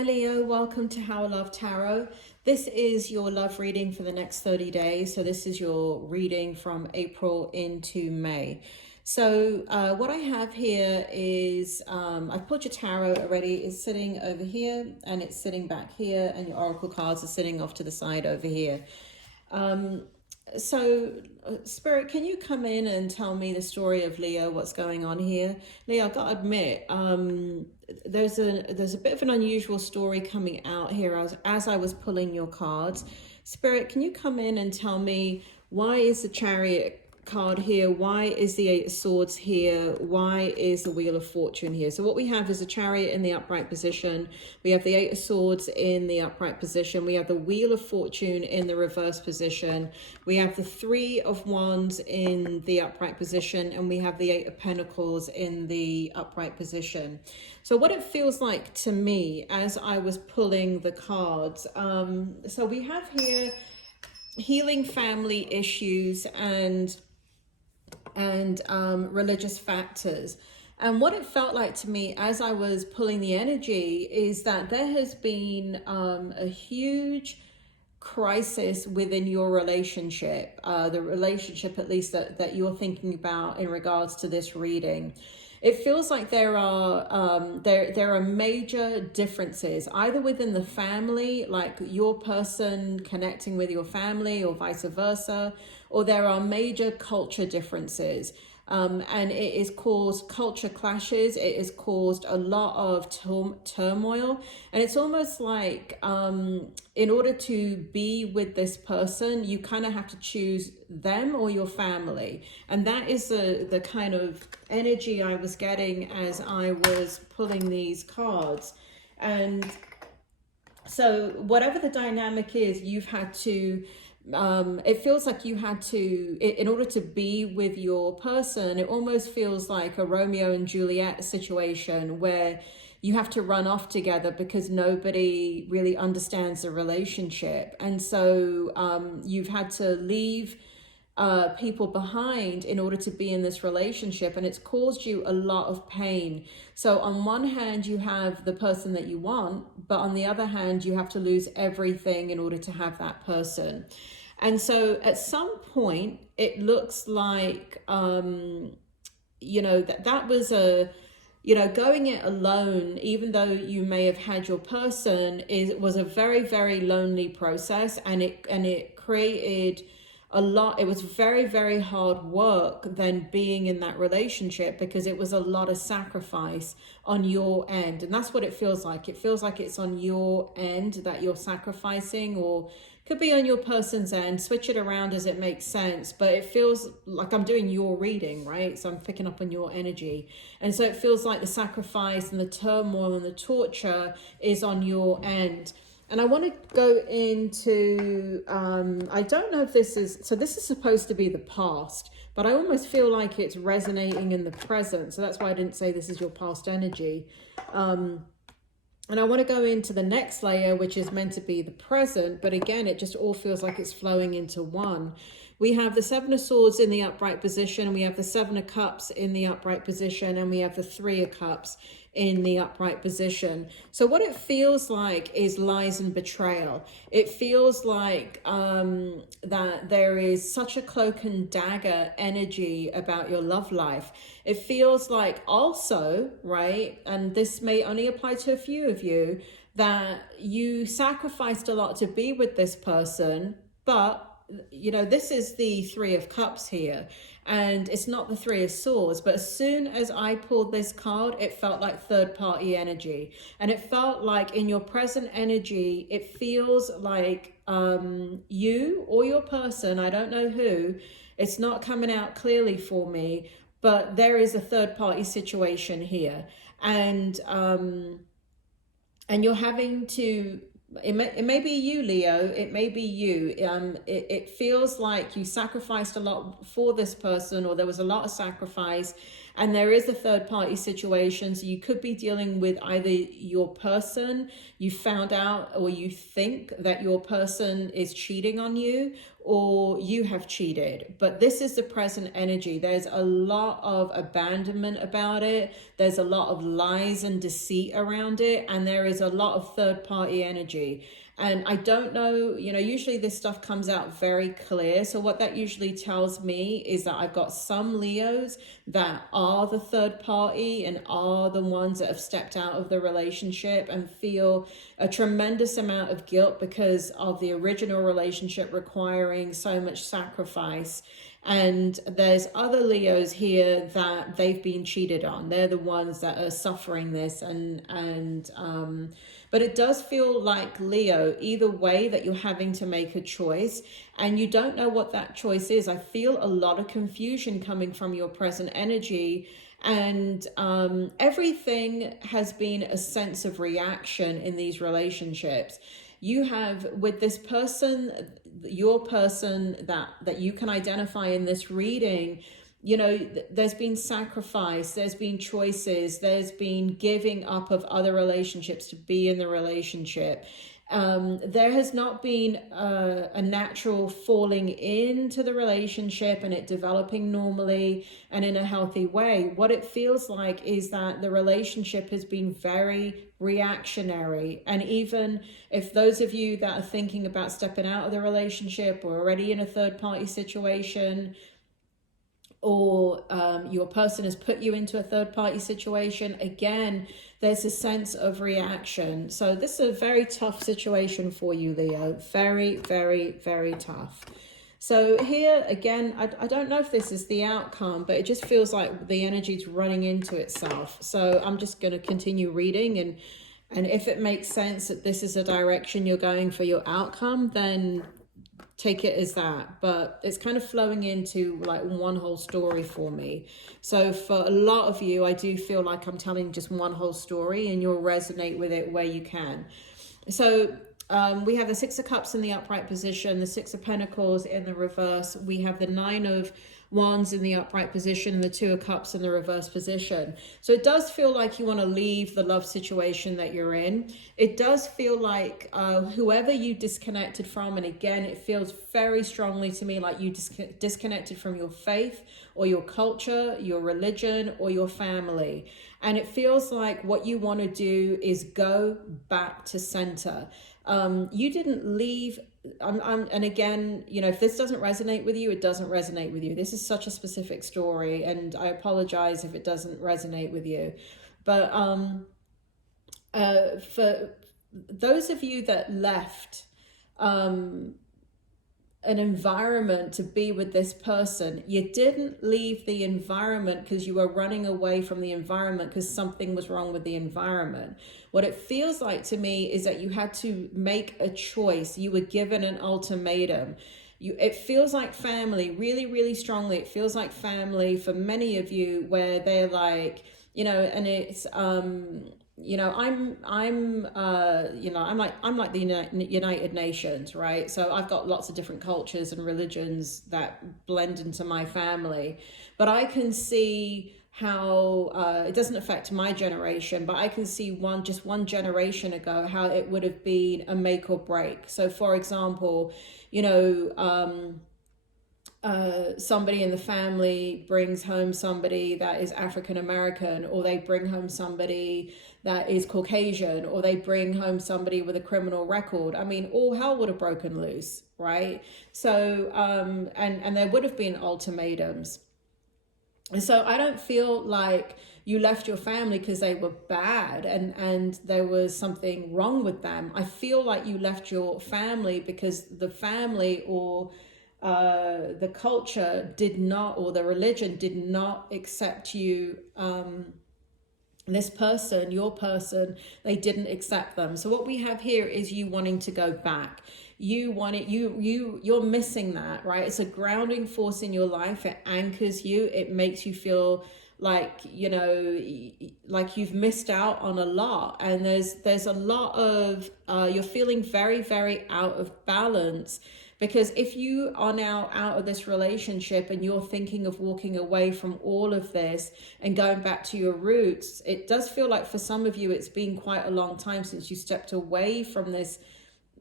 Hi Leo, welcome to How I Love Tarot. This is your love reading for the next 30 days. So this is your reading from April into May. So what I have here is, I've pulled your tarot already. It's sitting over here and it's sitting back here, and your oracle cards are sitting off to the side over here. Spirit, can you come in and tell me the story of Leo, what's going on here? Leo, I've got to admit, there's a bit of an unusual story coming out here as I was pulling your cards. Spirit, can you come in and tell me, why is the Chariot card here? Why is the Eight of Swords here? Why is the Wheel of Fortune here? So what we have is a Chariot in the upright position. We have the Eight of Swords in the upright position. We have the Wheel of Fortune in the reverse position. We have the Three of Wands in the upright position, and we have the Eight of Pentacles in the upright position. So what it feels like to me as I was pulling the cards, so we have here healing family issues and religious factors. And what it felt like to me as I was pulling the energy is that there has been a huge crisis within your relationship, the relationship at least that you're thinking about in regards to this reading. It feels like there are major differences either within the family, like your person connecting with your family or vice versa, or there are major culture differences. And it has caused culture clashes. It has caused a lot of turmoil. And it's almost like in order to be with this person, you kind of have to choose them or your family. And that is the kind of energy I was getting as I was pulling these cards. And so whatever the dynamic is, you've had to it feels like you had to, in order to be with your person, it almost feels like a Romeo and Juliet situation where you have to run off together because nobody really understands the relationship. And so you've had to leave people behind in order to be in this relationship, and it's caused you a lot of pain. So on one hand you have the person that you want, but on the other hand you have to lose everything in order to have that person. And so at some point it looks like you know, that was a, you know, going it alone, even though you may have had your person, was a very, very lonely process, and it created a lot. It was very, very hard work then being in that relationship, because it was a lot of sacrifice on your end. And that's what it feels like. It feels like it's on your end that you're sacrificing, or could be on your person's end. Switch it around as it makes sense, but it feels like I'm doing your reading, right? So I'm picking up on your energy. And so it feels like the sacrifice and the turmoil and the torture is on your end. And I want to go into, I don't know if this is supposed to be the past, but I almost feel like it's resonating in the present. So that's why I didn't say this is your past energy. And I want to go into the next layer, which is meant to be the present. But again, it just all feels like it's flowing into one. We have the Seven of Swords in the upright position. We have the Seven of Cups in the upright position. And we have the Three of Cups in the upright position. So what it feels like is lies and betrayal. It feels like that there is such a cloak and dagger energy about your love life. It feels like also, right, and this may only apply to a few of you, that you sacrificed a lot to be with this person, but you know, this is the Three of Cups here, and it's not the Three of Swords. But as soon as I pulled this card, it felt like third party energy, and it felt like in your present energy, it feels like you or your person, I don't know who, it's not coming out clearly for me, but there is a third party situation here, and you're having to, it may be you, Leo, it may be you. It feels like you sacrificed a lot for this person, or there was a lot of sacrifice, and there is a third party situation. So you could be dealing with either your person, you found out or you think that your person is cheating on you, or you have cheated. But this is the present energy. There's a lot of abandonment about it. There's a lot of lies and deceit around it. And there is a lot of third party energy. And I don't know, you know, usually this stuff comes out very clear. So what that usually tells me is that I've got some Leos that are the third party and are the ones that have stepped out of the relationship and feel a tremendous amount of guilt because of the original relationship requiring so much sacrifice. And there's other Leos here that they've been cheated on. They're the ones that are suffering this, but it does feel like, Leo, either way, that you're having to make a choice and you don't know what that choice is. I feel a lot of confusion coming from your present energy, and everything has been a sense of reaction in these relationships. You have, with this person, your person that you can identify in this reading, you know, there's been sacrifice, there's been choices, there's been giving up of other relationships to be in the relationship. There has not been a natural falling into the relationship and it developing normally and in a healthy way. What it feels like is that the relationship has been very reactionary. And even if those of you that are thinking about stepping out of the relationship or already in a third party situation, or your person has put you into a third party situation, again, there's a sense of reaction. So this is a very tough situation for you, Leo. Very, very, very tough. So here, again, I don't know if this is the outcome, but it just feels like the energy's running into itself. So I'm just going to continue reading, and if it makes sense that this is a direction you're going for your outcome, then take it as that. But it's kind of flowing into like one whole story for me. So for a lot of you, I do feel like I'm telling just one whole story, and you'll resonate with it where you can. So we have the Six of Cups in the upright position, the Six of Pentacles in the reverse. We have the Nine of Wands in the upright position and the Two of Cups in the reverse position. So it does feel like you want to leave the love situation that you're in. It does feel like whoever you disconnected from, and again, it feels very strongly to me like you disconnected from your faith or your culture, your religion, or your family. And it feels like what you want to do is go back to center. You didn't leave. And again, you know, if this doesn't resonate with you, it doesn't resonate with you. This is such a specific story, and I apologize if it doesn't resonate with you. But for those of you that left an environment to be with this person, you didn't leave the environment because you were running away from the environment because something was wrong with the environment. What it feels like to me is that you had to make a choice. You were given an ultimatum. It feels like family, really, really strongly. It feels like family for many of you, where they're like, you know, and it's you know, I'm like the United Nations, right? So I've got lots of different cultures and religions that blend into my family, but I can see how it doesn't affect my generation, but I can see just one generation ago how it would have been a make or break. So for example, you know, somebody in the family brings home somebody that is African American, or they bring home somebody that is Caucasian, or they bring home somebody with a criminal record. I mean, all hell would have broken loose, right? So and there would have been ultimatums. And so I don't feel like you left your family because they were bad and there was something wrong with them. I feel like you left your family because the family or the culture did not, or the religion did not accept you, this person, your person, they didn't accept them. So what we have here is you wanting to go back. You want it, you're missing that, right? It's a grounding force in your life. It anchors you. It makes you feel like, you know, like you've missed out on a lot. And there's a lot of, you're feeling very, very out of balance. Because if you are now out of this relationship and you're thinking of walking away from all of this and going back to your roots, it does feel like for some of you, it's been quite a long time since you stepped away from this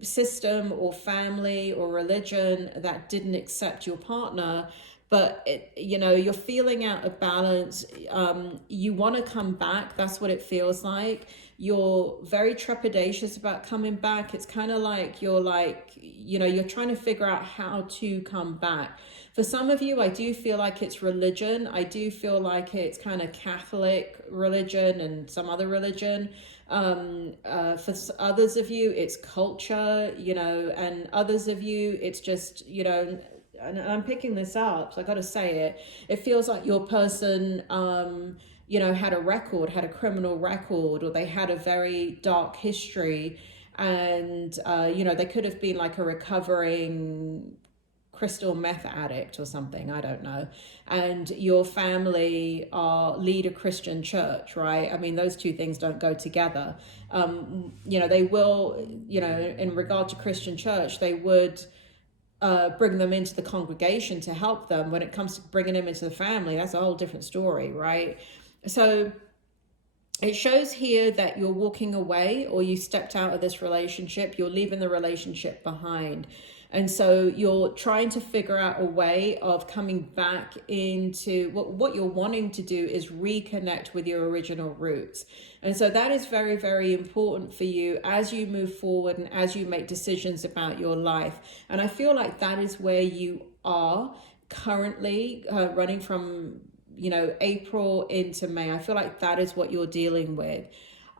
system or family or religion that didn't accept your partner, but you're feeling out of balance. You want to come back. That's what it feels like. You're very trepidatious about coming back. It's kind of like you're trying to figure out how to come back. For some of you, I do feel like it's religion. I do feel like it's kind of Catholic religion and some other religion. For others of you, it's culture, and others of you, it's just, and I'm picking this up, so I got to say it. It feels like your person, had a criminal record, or they had a very dark history, and, they could have been like a recovering crystal meth addict or something, I don't know, and your family lead a Christian church, right? I mean, those two things don't go together. They will, in regard to Christian church, they would bring them into the congregation to help them. When it comes to bringing them into the family, that's a whole different story, right? So it shows here that you're walking away, or you stepped out of this relationship, you're leaving the relationship behind. And so you're trying to figure out a way of coming back into what you're wanting to do is reconnect with your original roots. And so that is very, very important for you as you move forward and as you make decisions about your life. And I feel like that is where you are currently, running from, April into May. I feel like that is what you're dealing with.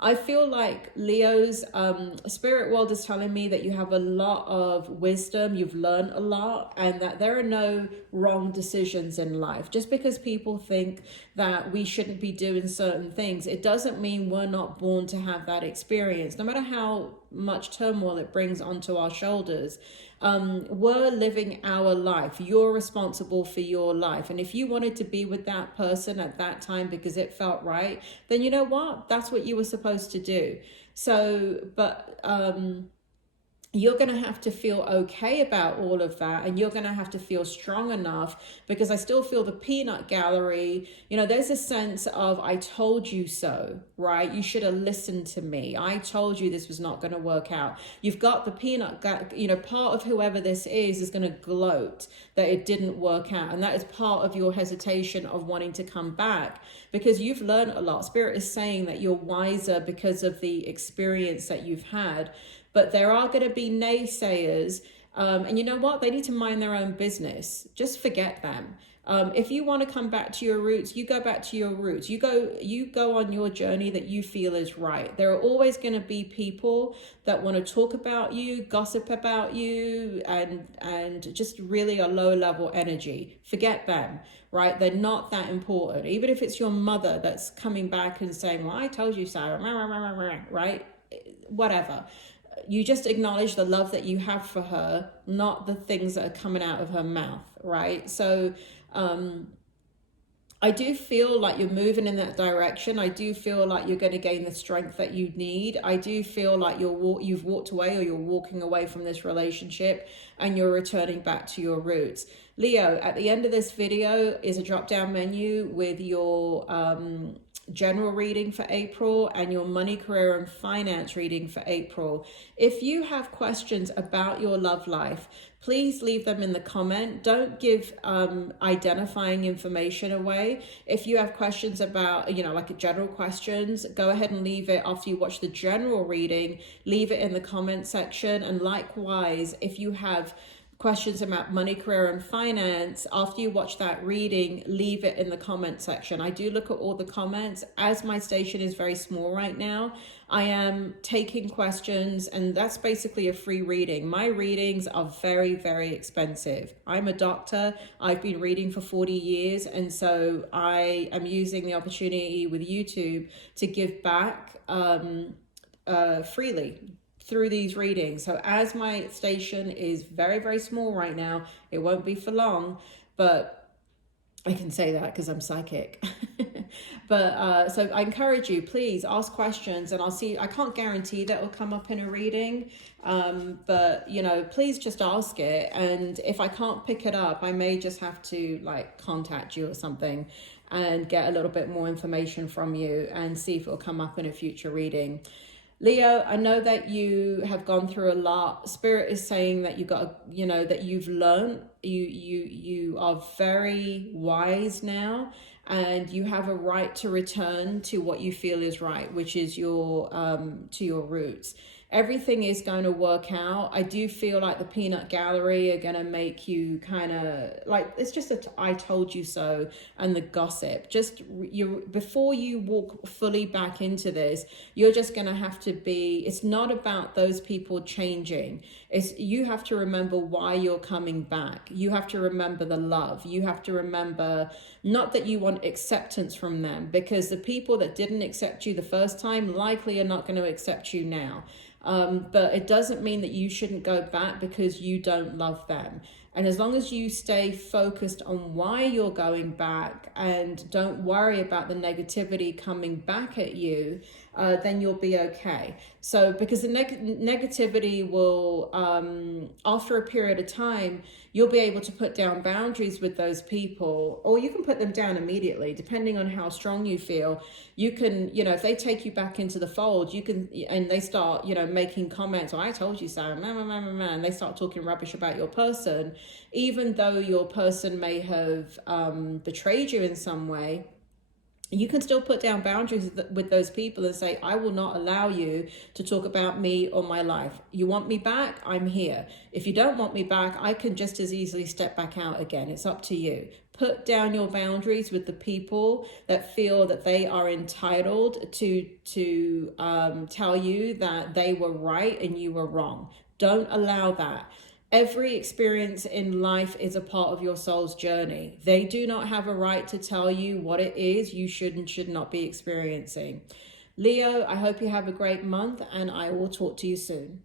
I feel like Leo's spirit world is telling me that you have a lot of wisdom, you've learned a lot, and that there are no wrong decisions in life. Just because people think that we shouldn't be doing certain things, it doesn't mean we're not born to have that experience. No matter how much turmoil it brings onto our shoulders, we're living our life. You're responsible for your life. And if you wanted to be with that person at that time because it felt right, then you know what? That's what you were supposed to do. So, but you're going to have to feel okay about all of that, and you're going to have to feel strong enough, because I still feel the peanut gallery, there's a sense of, I told you so, right? You should have listened to me. I told you this was not going to work out. You've got the peanut, part of whoever this is going to gloat that it didn't work out. And that is part of your hesitation of wanting to come back, because you've learned a lot. Spirit is saying that you're wiser because of the experience that you've had. But there are going to be naysayers, and you know what? They need to mind their own business. Just forget them. If you want to come back to your roots, you go back to your roots. You go on your journey that you feel is right. There are always going to be people that want to talk about you, gossip about you, and just really a low level energy. Forget them, right? They're not that important. Even if it's your mother that's coming back and saying, well, I told you so, right? Whatever. You just acknowledge the love that you have for her, not the things that are coming out of her mouth, right? So I do feel like you're moving in that direction. I do feel like you're going to gain the strength that you need. I do feel like you've walked away, or you're walking away from this relationship, and you're returning back to your roots. Leo, at the end of this video is a drop-down menu with your general reading for April and your money, career, and finance reading for April. If you have questions about your love life, please leave them in the comment. Don't give identifying information away. If you have questions about, like general questions, go ahead and leave it after you watch the general reading. Leave it in the comment section. And likewise, if you have questions about money, career, and finance, after you watch that reading, leave it in the comment section. I do look at all the comments. As my station is very small right now, I am taking questions, and that's basically a free reading. My readings are very, very expensive. I'm a doctor. I've been reading for 40 years, and so I am using the opportunity with YouTube to give back freely through these readings. So as my station is very, very small right now, it won't be for long, but I can say that because I'm psychic. But so I encourage you, please ask questions, and I'll see. I can't guarantee that will come up in a reading, but please just ask it. And if I can't pick it up, I may just have to contact you or something and get a little bit more information from you and see if it'll come up in a future reading. Leo, I know that you have gone through a lot. Spirit is saying that you got, you know, that you've learned. You are very wise now, and you have a right to return to what you feel is right, which is your to your roots. Everything is going to work out. I do feel like the peanut gallery are going to make you kind of like, it's just a I told you so, and the gossip. Just you, before you walk fully back into this, you're just going to have to be, it's not about those people changing. It's, you have to remember why you're coming back. You have to remember the love. You have to remember, not that you want acceptance from them, because the people that didn't accept you the first time likely are not going to accept you now. But it doesn't mean that you shouldn't go back because you don't love them. And as long as you stay focused on why you're going back and don't worry about the negativity coming back at you, then you'll be okay. So because the negativity will, after a period of time, you'll be able to put down boundaries with those people, or you can put them down immediately, depending on how strong you feel. You can, you know, if they take you back into the fold, you can, and they start, you know, making comments, or I told you so, and they start talking rubbish about your person, even though your person may have betrayed you in some way. You can still put down boundaries with those people and say, I will not allow you to talk about me or my life. You want me back? I'm here. If you don't want me back, I can just as easily step back out again. It's up to you. Put down your boundaries with the people that feel that they are entitled to tell you that they were right and you were wrong. Don't allow that. Every experience in life is a part of your soul's journey. They do not have a right to tell you what it is you should and should not be experiencing. Leo, I hope you have a great month, and I will talk to you soon.